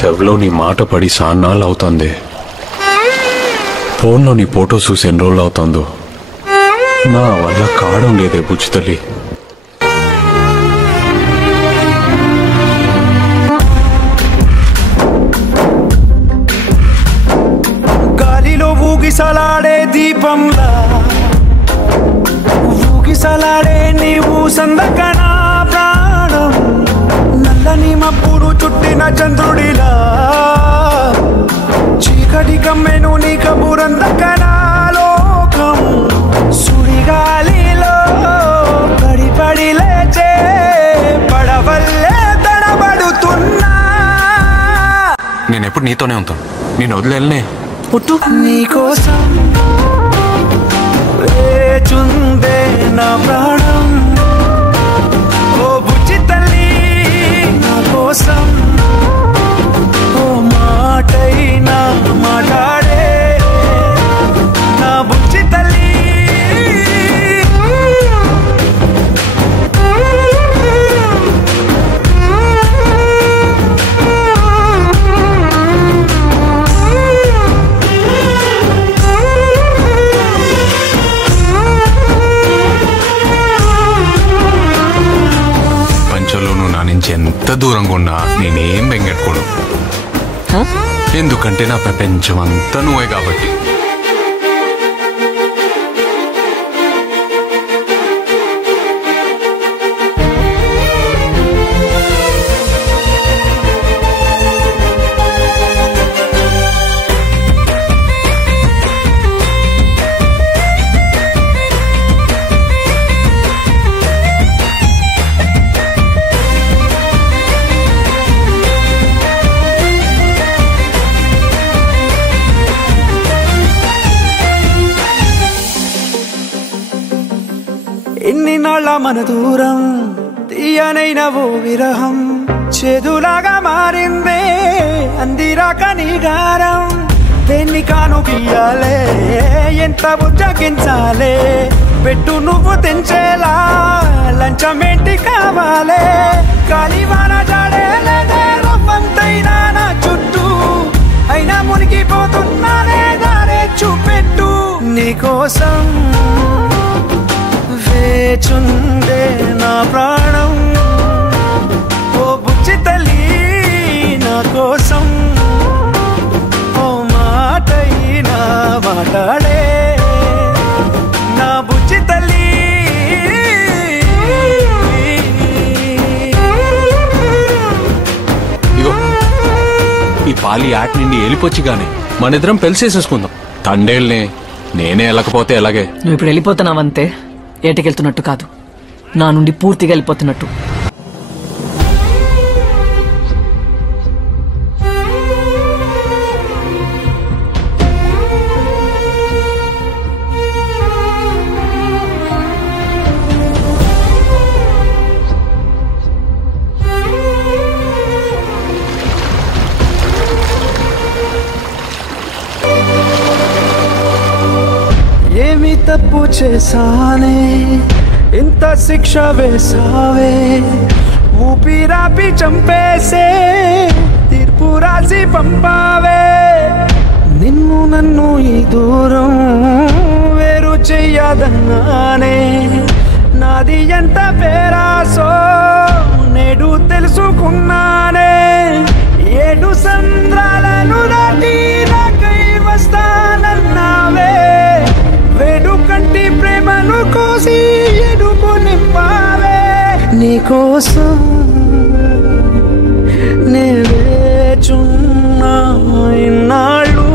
చెవిలో నీ మాట పడి సాన్నాళ్ళు అవుతుంది. ఫోన్లో నీ ఫోటో చూసి ఎన్ని రోజులు అవుతుందో. నా వల్ల కావడం లేదే బుజ్జి తల్లి. గాలిలో ఊగిసలాడే దీపంలా ఊగిసలాడే నీవు సందకనా ప్రాణం. నల్లని మబ్బులు చుట్టిన చంద్రుడిలా చీకటి కమ్మెను నీ కబురందకనా లోకం. సుడిగాలిలో పడి పడి లేచే పడవల్లే తడబడుతున్నా. నేనెప్పుడు నీతోనే ఉంటాను, నేను వదిలేనే. పుట్టు నీకోసం వేచుందే నా ప్రాణం. ఓ బుజ్జి తల్లి నా కోసం ఓ మాటైనా మాట్లాడే నా బుజ్జి తల్లి. నా నుంచి ఎంత దూరంగా ఉన్నా నేనేం బెంగెట్టుకోను, ఎందుకంటే నా ప్రపంచం అంతా నువ్వే కాబట్టి. ఎన్ని నాళ్ళ మన దూరం తీయనైన ఓ విరహం చేదులాగా మారిందే అందిరాక నీ గారం. దేన్ని కాను గీయాలే ఎంత బుజ్జగించాలే పెట్టు నువ్వు తెంచేలా లంచమేంటి కావాలే. కాలివాన జాడేలేదే రవ్వంతైనా నా చుట్టూ అయినా మునిగిపోతున్నానే దారే చూపెట్టు. నీకోసం వేచుందే నా ప్రాణం. ఓ బుజ్జి తల్లి నా కోసం ఓ మాటైనా మాట్లాడే నా బుజ్జి తల్లి. ఇగో ఈ పాలి యాట్ నుండి వెళ్ళిపోచ్చి గాని మనిద్దరం పెళ్సేసేసుకుందాం. తండేళ్ళనే నేనే వెళ్ళకపోతే ఎలాగే. నువ్వు ఇప్పుడు వెళ్ళిపోతున్నావంతే, ఏటకెళ్తున్నట్టు కాదు, నా నుండి పూర్తిగా వెళ్ళిపోతున్నట్టు. ఏమి తప్పు చేశానే ఇంత శిక్ష వేసావే. ఊపిరాపి చంపేసే తీర్పు రాసి పంపావే. నిన్ను నన్ను ఈ దూరం వేరు చెయ్యదన్నానే. నాది ఎంత పేరాసో నేడు తెలుసుకున్నానే. 7 సంద్రాలను దాటి నాకై వస్తానన్నావే. వేడుకంటి ప్రేమను కోసి ఎడుపు నింపావే. నీకోసం నే వేచున్నా ఇన్నాళ్ళు.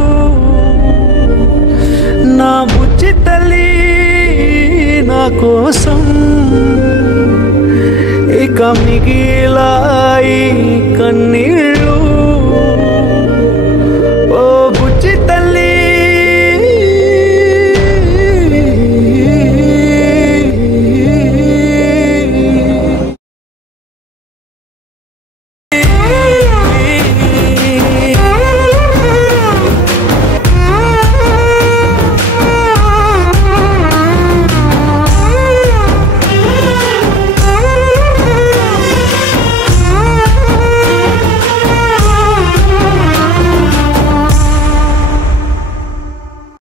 నా బుజ్జి తల్లి నా కోసం ఇక మిగిలా